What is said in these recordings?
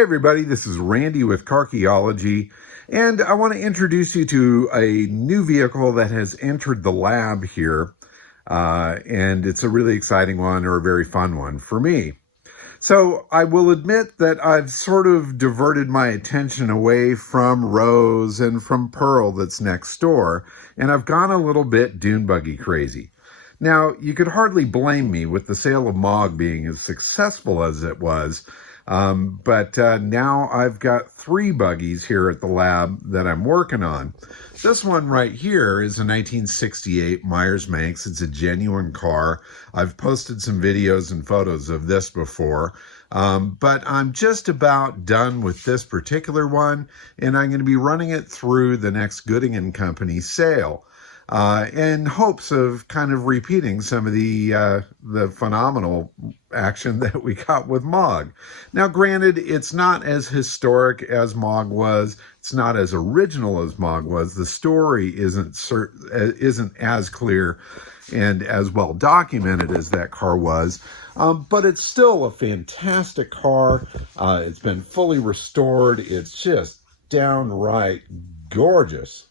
Hey everybody, this is Randy with Carchaeology, and I want to introduce you to a new vehicle that has entered the lab here, and it's a really exciting one, or a very fun one for me. So I will admit that I've sort of diverted my attention away from Rose and from Pearl that's next door, and I've gone a little bit Dune Buggy crazy. Now, you could hardly blame me with the sale of Mog being as successful as it was, but now I've got 3 buggies here at the lab that I'm working on. This one right here is a 1968 Myers-Manx. It's a genuine car. I've posted some videos and photos of this before, but I'm just about done with this particular one, and I'm going to be running it through the next Gooding & Company sale. In hopes of kind of repeating some of the phenomenal action that we got with Mog. Now, granted, it's not as historic as Mog was. It's not as original as Mog was. The story isn't as clear and as well documented as that car was. But it's still a fantastic car. It's been fully restored. It's just downright gorgeous.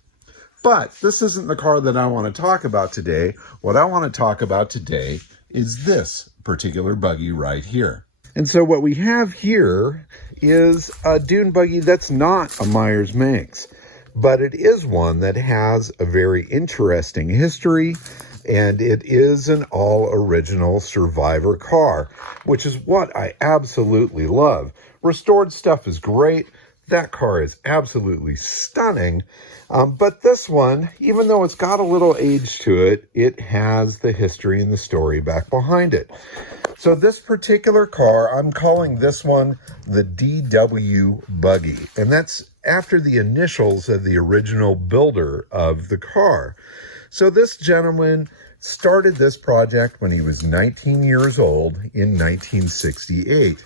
But this isn't the car that I want to talk about today. What I want to talk about today is this particular buggy right here. And so what we have here is a Dune Buggy that's not a Myers-Manx, but it is one that has a very interesting history, and it is an all-original survivor car, which is what I absolutely love. Restored stuff is great. That car is absolutely stunning. But this one, even though it's got a little age to it, it has the history and the story back behind it. So this particular car, I'm calling this one the DW Buggy. And that's after the initials of the original builder of the car. So this gentleman started this project when he was 19 years old in 1968.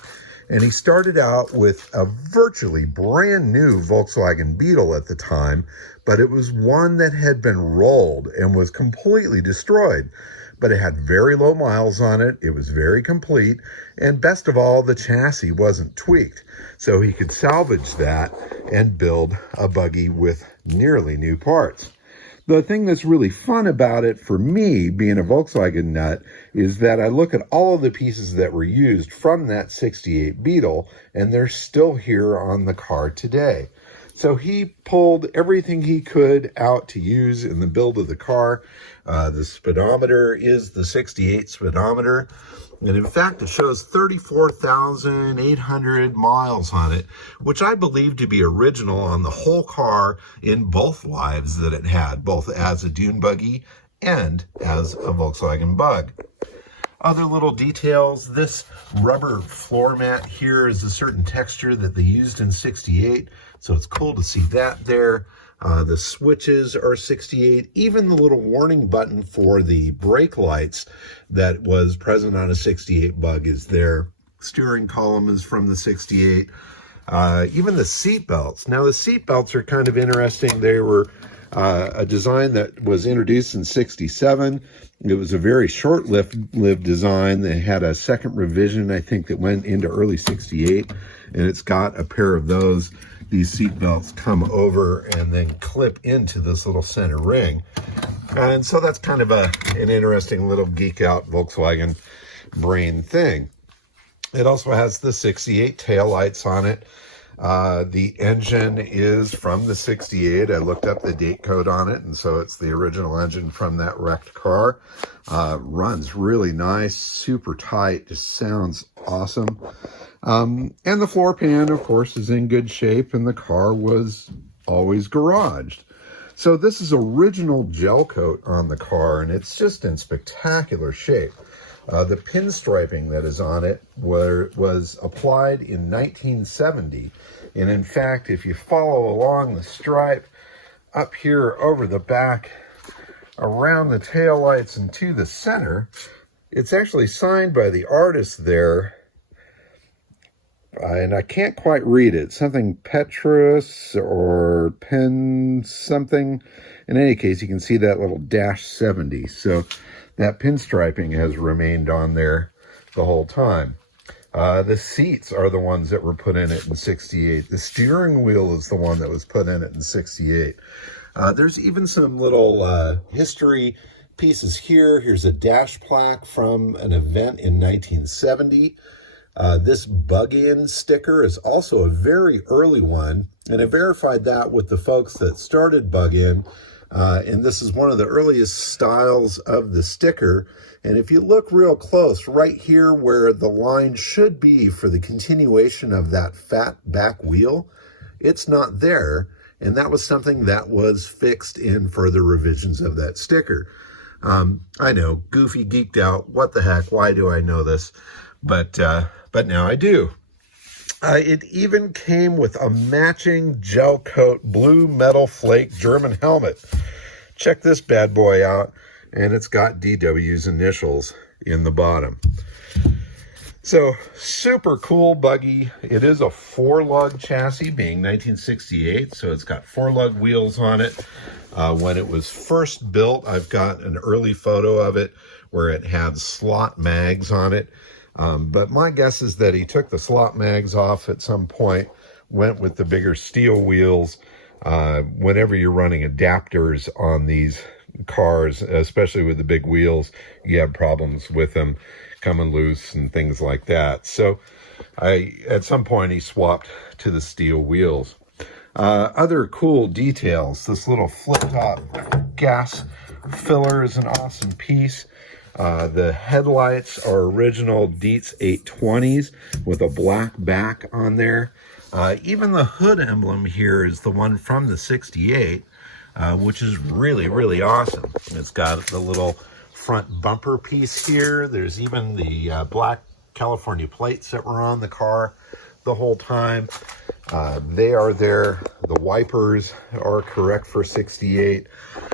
And he started out with a virtually brand new Volkswagen Beetle at the time, but it was one that had been rolled and was completely destroyed. But it had very low miles on it, it was very complete, and best of all, the chassis wasn't tweaked. So he could salvage that and build a buggy with nearly new parts. The thing that's really fun about it for me, being a Volkswagen nut, is that I look at all of the pieces that were used from that 68 Beetle, and they're still here on the car today. So he pulled everything he could out to use in the build of the car. The speedometer is the 68 speedometer. And in fact, it shows 34,800 miles on it, which I believe to be original on the whole car in both lives that it had, both as a Dune Buggy and as a Volkswagen Bug. Other little details, this rubber floor mat here is a certain texture that they used in 68, so it's cool to see that there. The switches are 68. Even the little warning button for the brake lights that was present on a 68 Bug is there. Steering column is from the 68. Even the seat belts. Now, the seat belts are kind of interesting. They were a design that was introduced in 67. It was a very short-lived design. They had a second revision, I think, that went into early 68, and it's got a pair of those. These seat belts come over and then clip into this little center ring. And so that's kind of an interesting little geek-out Volkswagen brain thing. It also has the 68 taillights on it. The engine is from the 68. I looked up the date code on it, and so it's the original engine from that wrecked car. Runs really nice, super tight, just sounds awesome. And the floor pan, of course, is in good shape, and the car was always garaged. So this is original gel coat on the car, and it's just in spectacular shape. The pinstriping that is on it was applied in 1970. And in fact, if you follow along the stripe up here over the back, around the taillights and to the center, it's actually signed by the artist there. And I can't quite read it. Something Petrus or Pen something. In any case, you can see that little -70. So that pinstriping has remained on there the whole time. The seats are the ones that were put in it in 68. The steering wheel is the one that was put in it in 68. There's even some little history pieces here. Here's a dash plaque from an event in 1970. This Bug-In sticker is also a very early one, and I verified that with the folks that started Bug-In, and this is one of the earliest styles of the sticker. And if you look real close, right here where the line should be for the continuation of that fat back wheel, it's not there, and that was something that was fixed in further revisions of that sticker. I know, goofy, geeked out, what the heck, why do I know this? But now I do. It even came with a matching gel coat blue metal flake German helmet. Check this bad boy out, and it's got DW's initials in the bottom. So, super cool buggy. It is a 4-lug chassis, being 1968, so it's got 4-lug wheels on it. When it was first built, I've got an early photo of it where it had slot mags on it. But my guess is that he took the slot mags off at some point, went with the bigger steel wheels. Whenever you're running adapters on these cars, especially with the big wheels, you have problems with them coming loose and things like that. So at some point he swapped to the steel wheels. Other cool details, this little flip top gas filler is an awesome piece. The headlights are original Dietz 820s with a black back on there. Even the hood emblem here is the one from the 68, which is really, really awesome. It's got the little front bumper piece here. There's even the black California plates that were on the car the whole time. They are there. The wipers are correct for 68.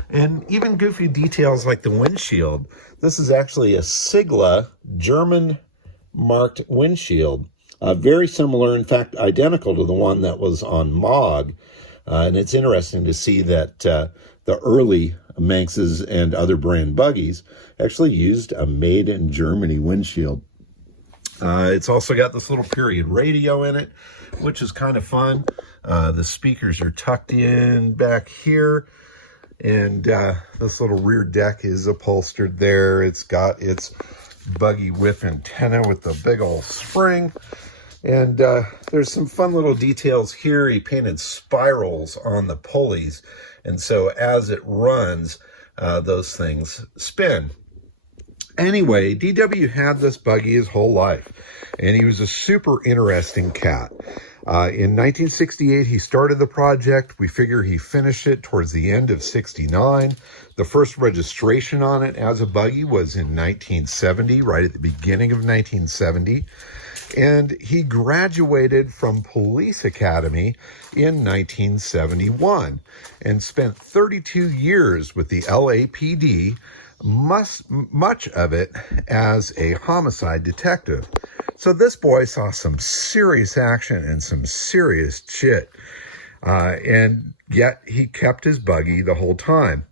And even goofy details like the windshield. This is actually a Sigla German marked windshield. Very similar, in fact, identical to the one that was on Mog. And it's interesting to see that the early Manxes and other brand buggies actually used a made in Germany windshield. It's also got this little period radio in it, which is kind of fun. The speakers are tucked in back here, and this little rear deck is upholstered there. It's got its buggy whip antenna with the big old spring. And there's some fun little details here. He painted spirals on the pulleys, and so as it runs, those things spin. Anyway, DW had this buggy his whole life, and he was a super interesting cat. In 1968, he started the project. We figure he finished it towards the end of 69. The first registration on it as a buggy was in 1970, right at the beginning of 1970. And he graduated from Police Academy in 1971 and spent 32 years with the LAPD, much of it as a homicide detective. So this boy saw some serious action and some serious shit. And yet he kept his buggy the whole time.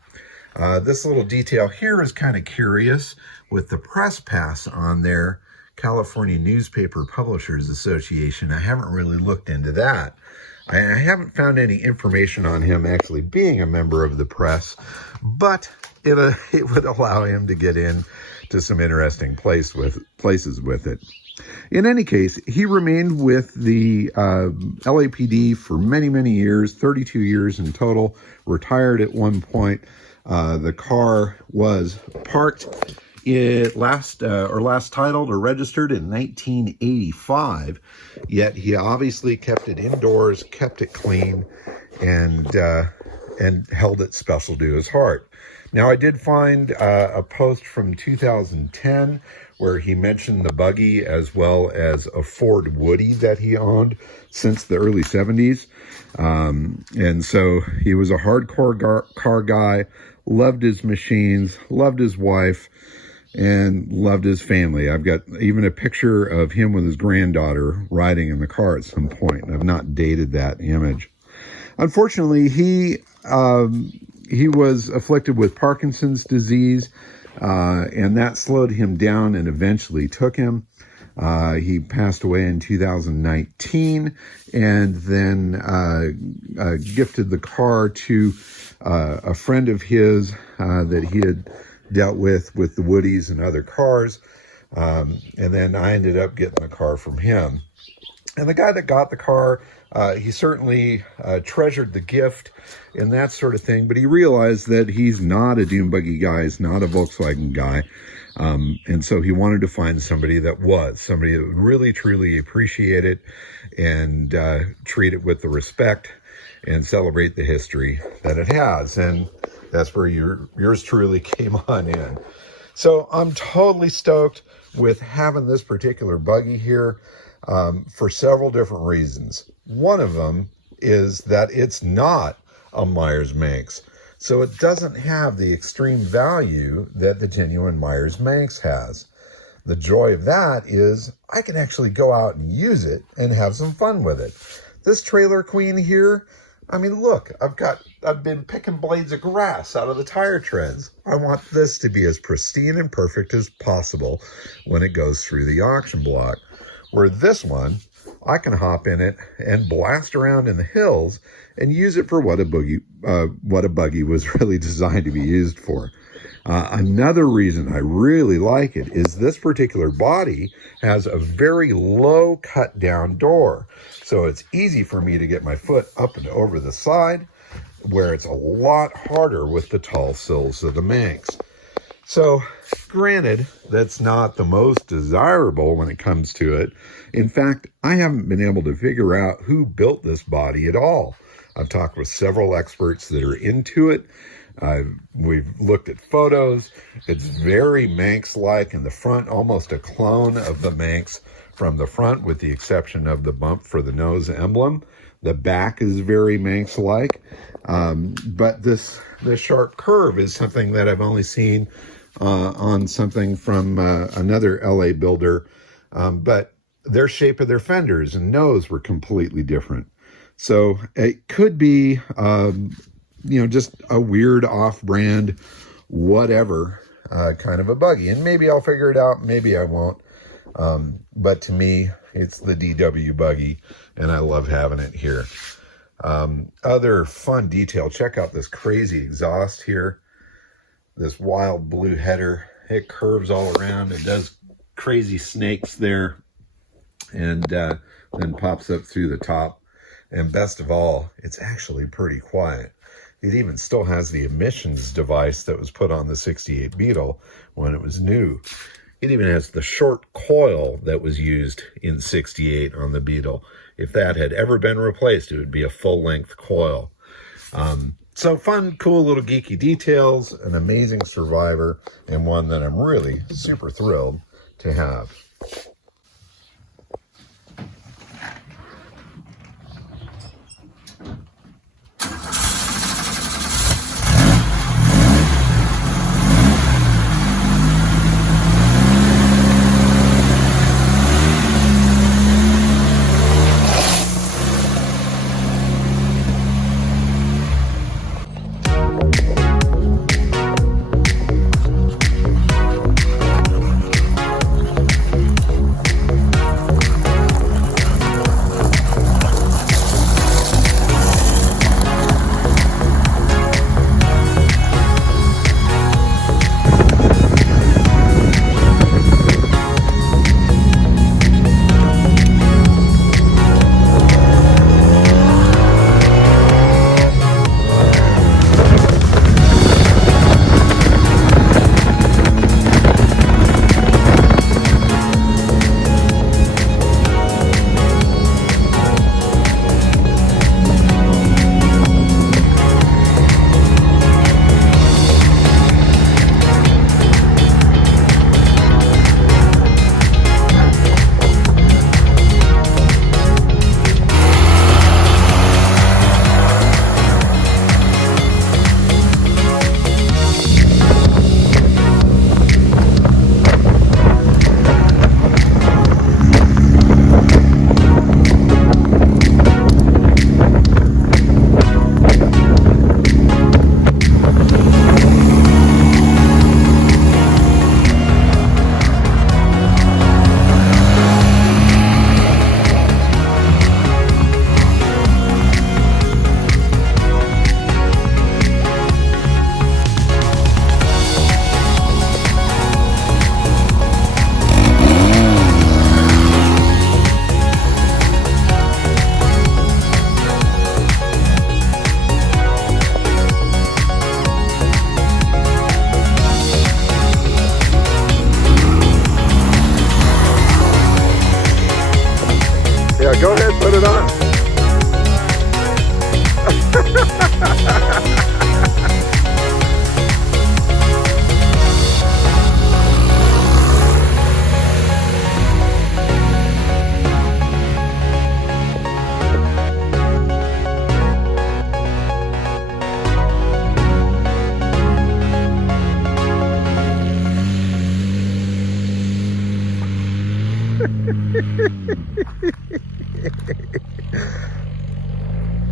This little detail here is kind of curious with the press pass on there. California Newspaper Publishers Association. I haven't really looked into that. I haven't found any information on him actually being a member of the press, but it would allow him to get in to some interesting places with it. In any case, he remained with the LAPD for many, many years, 32 years in total, retired at one point. The car was parked last titled or registered in 1985, yet he obviously kept it indoors, kept it clean, and held it special to his heart. Now, I did find a post from 2010 where he mentioned the buggy as well as a Ford Woody that he owned since the early 70s. And so he was a hardcore car guy, loved his machines, loved his wife, and loved his family. I've got even a picture of him with his granddaughter riding in the car at some point, and I've not dated that image. Unfortunately, he was afflicted with Parkinson's disease, and that slowed him down and eventually took him. He passed away in 2019 and then gifted the car to a friend of his that he had dealt with the Woodies and other cars. And then I ended up getting the car from him. And the guy that got the car, he certainly treasured the gift and that sort of thing, but he realized that he's not a Dune Buggy guy, he's not a Volkswagen guy. And so he wanted to find somebody that would really, truly appreciate it and treat it with the respect and celebrate the history that it has. And that's where yours truly came on in. So I'm totally stoked with having this particular buggy here for several different reasons. One of them is that it's not a Myers Manx. So it doesn't have the extreme value that the genuine Myers Manx has. The joy of that is I can actually go out and use it and have some fun with it. This trailer queen here, I mean, look, I've been picking blades of grass out of the tire treads. I want this to be as pristine and perfect as possible when it goes through the auction block. Where this one, I can hop in it and blast around in the hills and use it for what a buggy was really designed to be used for. Another reason I really like it is this particular body has a very low cut down door. So it's easy for me to get my foot up and over the side, where it's a lot harder with the tall sills of the Manx. So granted, that's not the most desirable when it comes to it. In fact, I haven't been able to figure out who built this body at all. I've talked with several experts that are into it. We've looked at photos. It's very Manx-like in the front, almost a clone of the Manx from the front, with the exception of the bump for the nose emblem. The back is very Manx-like, but this sharp curve is something that I've only seen on something from another LA builder, but their shape of their fenders and nose were completely different. So it could be, just a weird off-brand, whatever, kind of a buggy. And maybe I'll figure it out, maybe I won't. But to me, it's the DW buggy, and I love having it here. Other fun detail, check out this crazy exhaust here. This wild blue header. It curves all around. It does crazy snakes there, and then pops up through the top. And best of all, it's actually pretty quiet. It even still has the emissions device that was put on the 68 Beetle when it was new. It even has the short coil that was used in 68 on the Beetle. If that had ever been replaced, it would be a full-length coil. So fun, cool little geeky details, an amazing survivor, and one that I'm really super thrilled to have.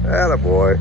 Attaboy.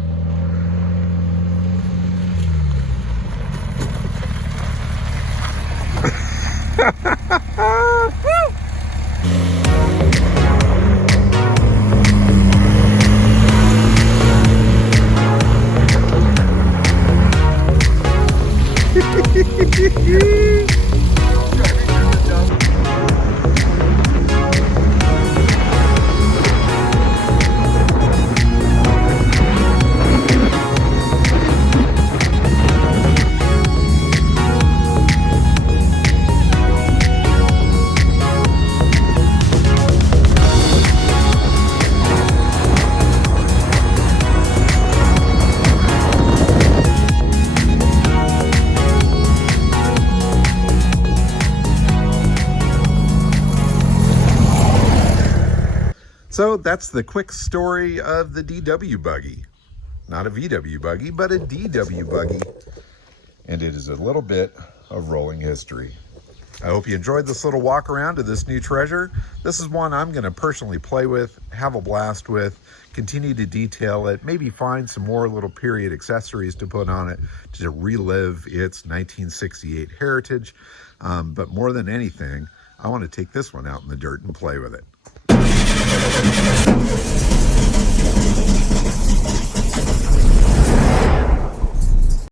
So that's the quick story of the DW Buggy. Not a VW Buggy, but a DW Buggy. And it is a little bit of rolling history. I hope you enjoyed this little walk around of this new treasure. This is one I'm going to personally play with, have a blast with, continue to detail it, maybe find some more little period accessories to put on it to relive its 1968 heritage. But more than anything, I want to take this one out in the dirt and play with it.